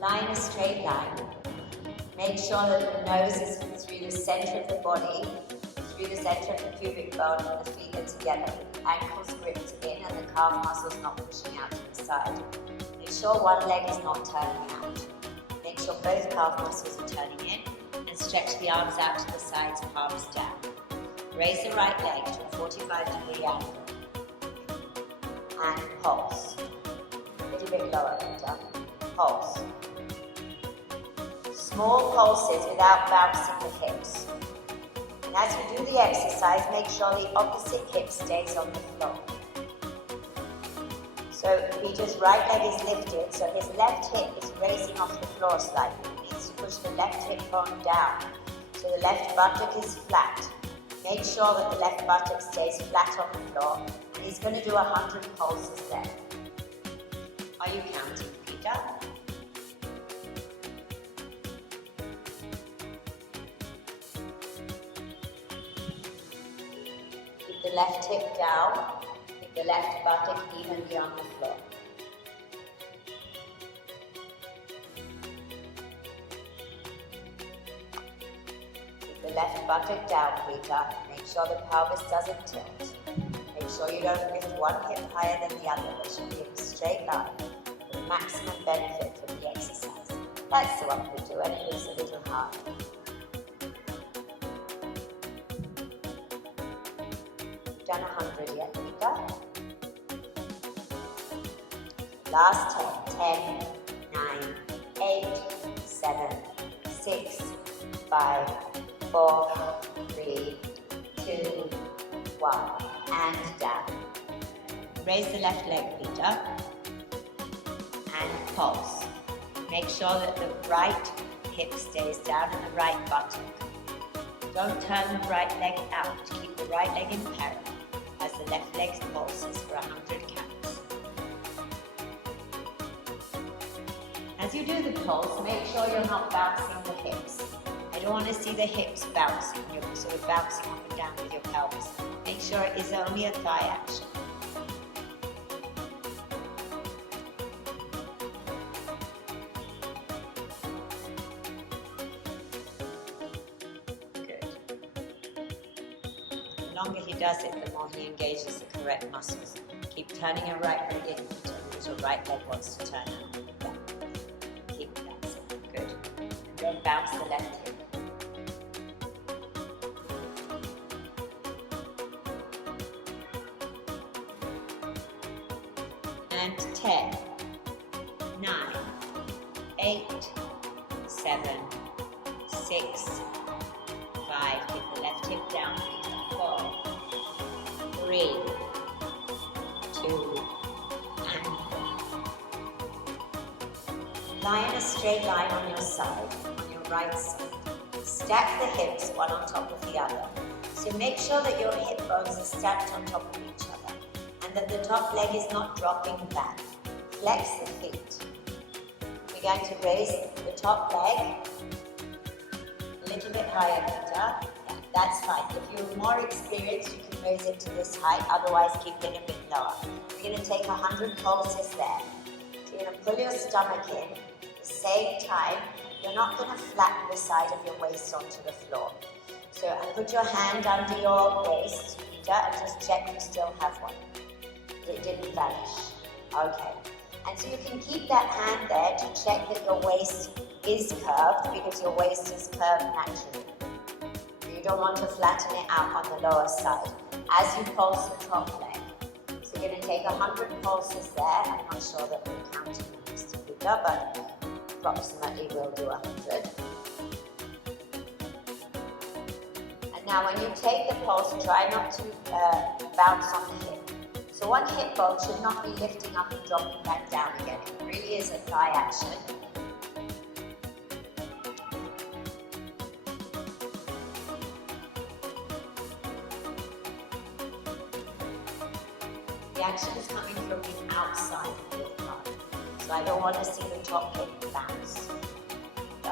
Lie in a straight line. Make sure that the nose is through the center of the body, through the center of the pubic bone, and the feet are together. Ankles gripped in and the calf muscles not pushing out to the side. Make sure one leg is not turning out. Make sure both calf muscles are turning in, and stretch the arms out to the sides, palms down. Raise the right leg to a 45-degree angle. And pulse. A little bit lower, Peter. Pulse. Small pulses without bouncing the hips. And as you do the exercise, make sure the opposite hip stays on the floor. So Peter's right leg is lifted, so his left hip is raising off the floor slightly. He needs to push the left hip bone down, so the left buttock is flat. Make sure that the left buttock stays flat on the floor, and he's going to do 100 pulses there. Are you counting, Peter? Keep the left hip down, keep the left buttock evenly on the floor. Keep the left buttock down, Peter. Make sure the pelvis doesn't tilt. Make sure you don't lift one hip higher than the other. They should be in a straight line for maximum benefit from the exercise. That's the one we do, and it is a little hard. Done 100 yet, Peter? Last 10, 9, 8, 7, 6, 5, 4, 3, 2, 1, and down. Raise the left leg, Peter, and pulse. Make sure that the right hip stays down and the right buttock. Don't turn the right leg out. Keep the right leg in parallel as the left leg pulses for 100 counts. As you do the pulse, make sure you're not bouncing the hips. I don't want to see the hips bouncing. You're sort of bouncing up and down with your pelvis. Make sure it is only a thigh action. The longer he does it, the more he engages the correct muscles. Keep turning your right leg in until your right leg wants to turn out. Keep bouncing. Good. And don't bounce the left hip. And 10, 9, 8, 7, 6, 5. Keep the left hip down. 4, 3, 2, and 1. Lie in a straight line on your side, on your right side. Stack the hips one on top of the other. So make sure that your hip bones are stacked on top of each other and that the top leg is not dropping back. Flex the feet. We're going to raise the top leg a little bit higher, Peter. That's fine. If you're more experienced, you can raise it to this height, otherwise keep it a bit lower. We're going to take 100 pulses there. So you're going to pull your stomach in. At the same time, you're not going to flatten the side of your waist onto the floor. So put your hand under your waist, Peter, and just check you still have one. It didn't vanish. Okay. And so you can keep that hand there to check that your waist is curved, because your waist is curved naturally. You don't want to flatten it out on the lower side as you pulse the top leg. So you're going to take 100 pulses there. I'm not sure that we're counting Mr. Peter, but approximately we'll do 100. And now when you take the pulse, try not to bounce on the hip. So one hip bone should not be lifting up and dropping back down again. It really is a thigh action. The action is coming from the outside of your thigh. So I don't want to see the top hip bounce. I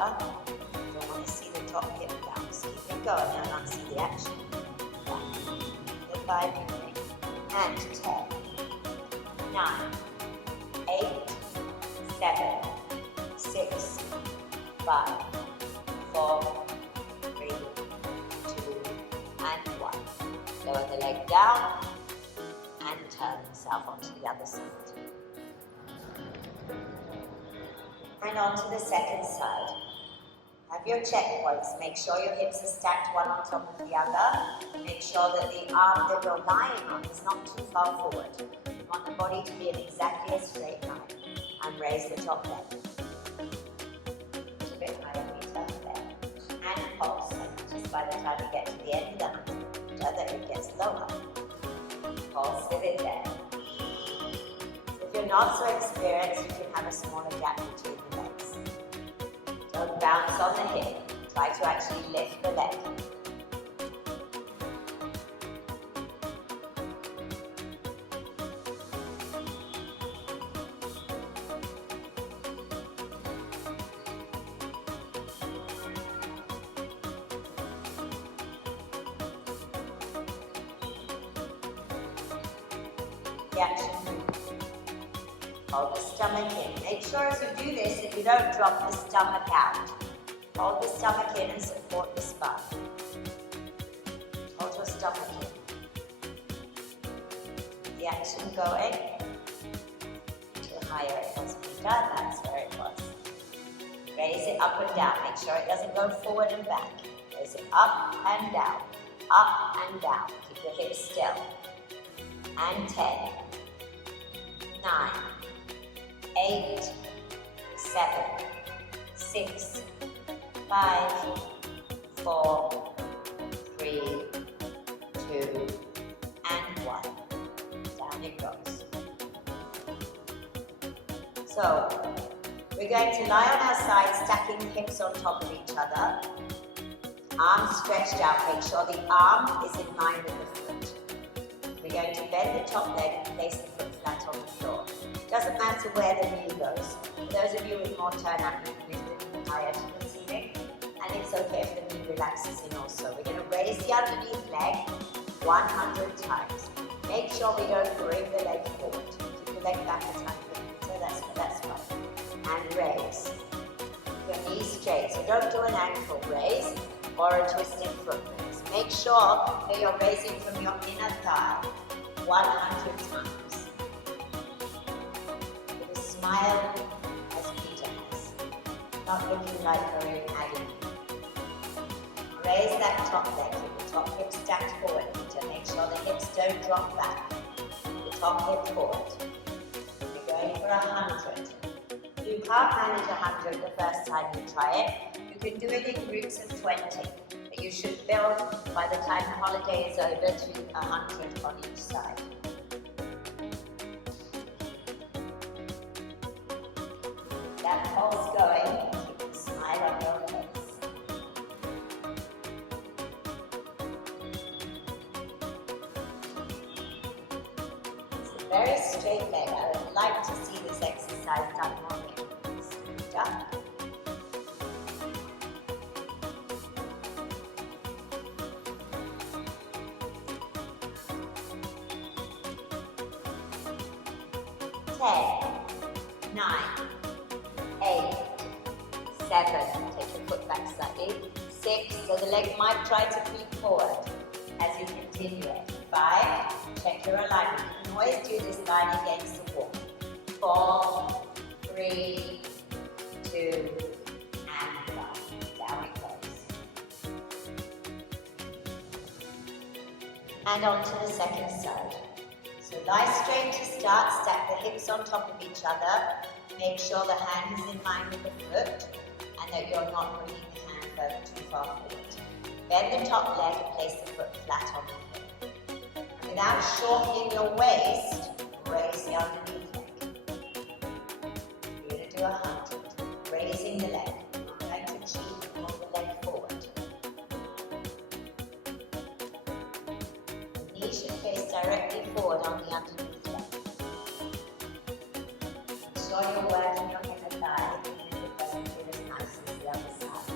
don't want to see the top hip bounce. Keep it going and not see the action. The thigh moving. And 10, 9, 8, 7, 6, 5, 4, 3, 2, and 1. Lower the leg down and turn yourself onto the other side. And onto the second side. Have your checkpoints. Make sure your hips are stacked one on top of the other. Make sure that the arm that you're lying on is not too far forward. You want the body to be in exactly a straight line. And raise the top leg. A bit higher, we turn there. And pulse. And just by the time you get to the end of the hand, it gets lower. Pulse with it there. If you're not so experienced, you can have a smaller gap between the legs. Don't bounce on the hip. Try to actually lift the leg. The action move. Hold the stomach in. Make sure as you do this that you don't drop the stomach out. Hold the stomach in and support the spine. Hold your stomach in. The action going. The higher it was, Peter, that's where it was. Raise it up and down. Make sure it doesn't go forward and back. Raise it up and down. Up and down. Keep your hips still. And 10, 9, 8, 7, 6, 5, 4, 3, 2, and 1. Down it goes. So, we're going to lie on our side, stacking the hips on top of each other. Arms stretched out. Make sure the arm is in line with the foot. We're going to bend the top leg and place the foot flat on the floor. Doesn't matter where the knee goes. For those of you with more turnout, you can lift the knee higher to the ceiling. And it's okay if the knee relaxes in also. We're going to raise the underneath leg 100 times. Make sure we don't bring the leg forward. Keep the leg back a tiny bit. So that's fine. And raise. Your knee straight. So don't do an ankle raise or a twisted foot raise. Make sure that you're raising from your inner thigh 100 times. With a smile as Peter has. Not looking like you're in agony. Raise that top leg with the top hip stacked forward, Peter. Make sure the hips don't drop back. The top hip forward. We're going for 100. If you can't manage 100 the first time you try it, you can do it in groups of 20. But you should build, by the time the holiday is over, to 100 on each side. That pulse going, keep a smile on your face. It's a very straight leg. I would like to see this exercise done more regularly. Done. Ten, 9, 8, 7, take your foot back slightly, 6, so the leg might try to creep forward as you continue it, 5, check your alignment, you can always do this line against the wall, 4, 3, 2, and 1, down it goes. And on to the second side. So lie straight to start, stack the hips on top of each other, make sure the hand is in line with the foot and that you're not bringing the hand further too far forward. Bend the top leg and place the foot flat on the floor. And without shortening your waist, raise the underneath leg. You're going to do 100, raising the leg. I'm going to cheat and move the leg forward. The knee should face directly forward on the underneath leg. Make sure you're working your inner thigh, even if it doesn't feel as nice as the other side.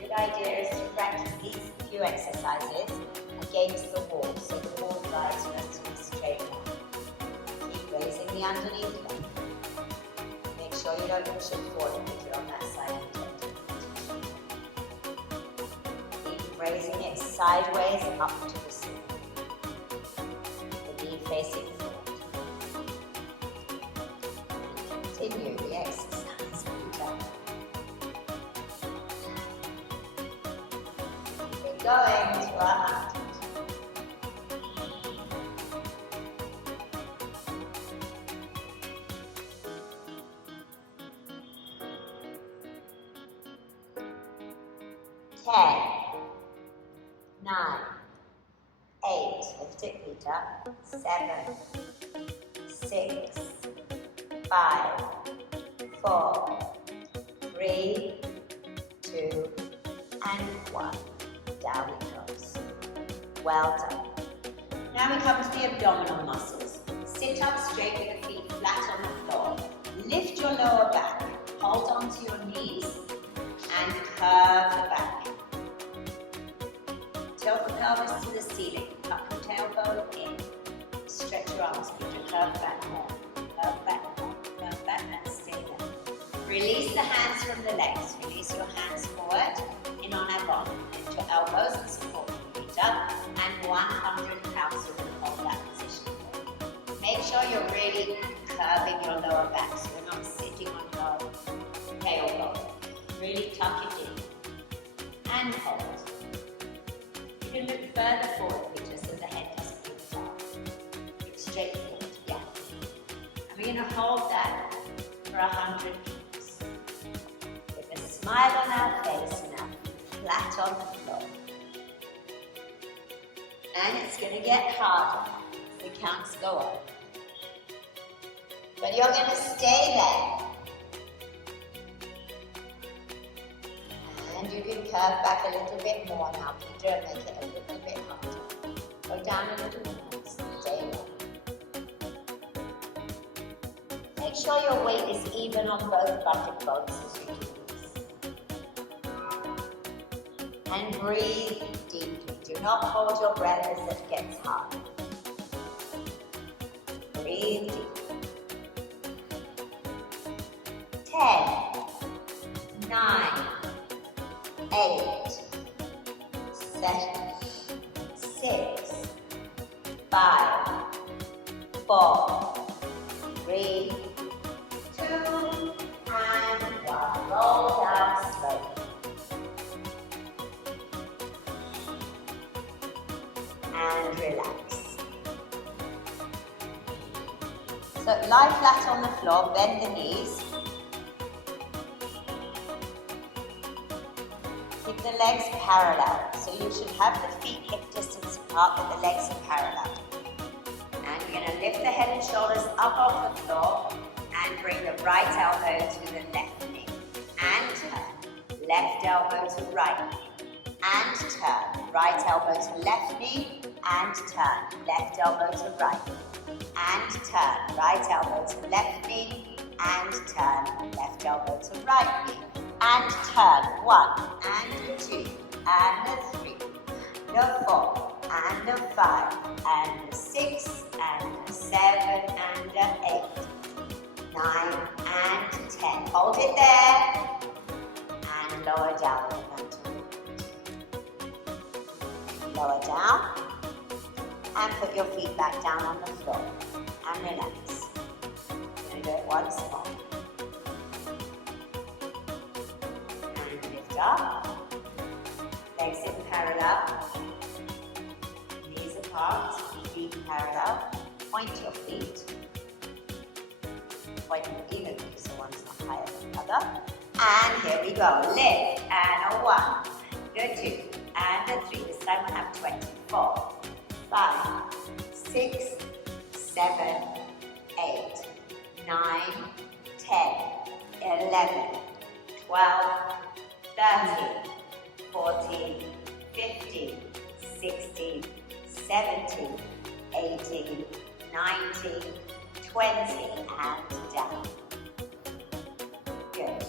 Good idea is to practice these few exercises and knee underneath them. Make sure you don't push it forward if you're on that side of the table. Keep raising it sideways up to the ceiling. The knee facing forward. And continue the exercise. We're going to 100. 10, 9, 8, lift it, feet up, 7, 6, 5, 4, 3, 2, and 1. Down it goes. Well done. Now we come to the abdominal muscles. Sit up straight with the feet flat on the floor. Lift your lower back. Hold onto your knees and curve the back. Tilt the pelvis to the ceiling. Tuck your tailbone in. Stretch your arms. Keep your curve back more. Curve back, and stay there. Release the hands from the legs. Release your hands forward. In on a bond. Lift your elbows and support your feet up. And 100 counts you're going to hold that position. Make sure you're really curving your lower back so you're not sitting on your tailbone. Really tuck it in. And hold. You can look further forward just so the head doesn't move down. Look straight forward, yeah. And we're going to hold that for 100 counts. With a smile on our face now, flat on the floor. And it's going to get harder as the counts go on. But you're going to stay there. And you can curve back a little bit more now, Peter, and make it a little bit harder. Go down a little more, stay there. Make sure your weight is even on both buttock bones as you do this. And breathe deeply. Do not hold your breath as it gets hard. Breathe deeply. 10, 9, 8, 7, 6, 5, 4, 3, 2, and 1. Roll down slowly. And relax. So lie flat on the floor, bend the knees. Keep the legs parallel. So you should have the feet hip distance apart, but the legs are parallel. And we're going to lift the head and shoulders up off the floor and bring the right elbow to the left knee. And turn. Left elbow to right knee. And turn. Right elbow to left knee. And turn. Left elbow to right knee. And turn. Right elbow to left knee. And turn. Left elbow to right knee. And turn. 1, and 2, and 3, and 4, and 5, and 6, and 7, and 8, 9, and 10. Hold it there. And lower down the mountain. Lower down. And put your feet back down on the floor. And relax. We're going to do it once more. And lift up. Legs in parallel. Knees apart. Feet parallel. Point your feet. Point them evenly so one's not higher than the other. And here we go. Lift. And a 1. Go 2. And a 3. This time we'll have 20. 4. 5, 6, 7, 8, 9, 10, 11, 12, 13, 14, 15, 16, 17, 18, 19, 20, and down. Good.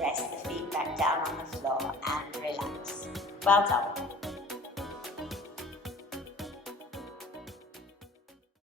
Rest the feet back down on the floor and relax. Well done.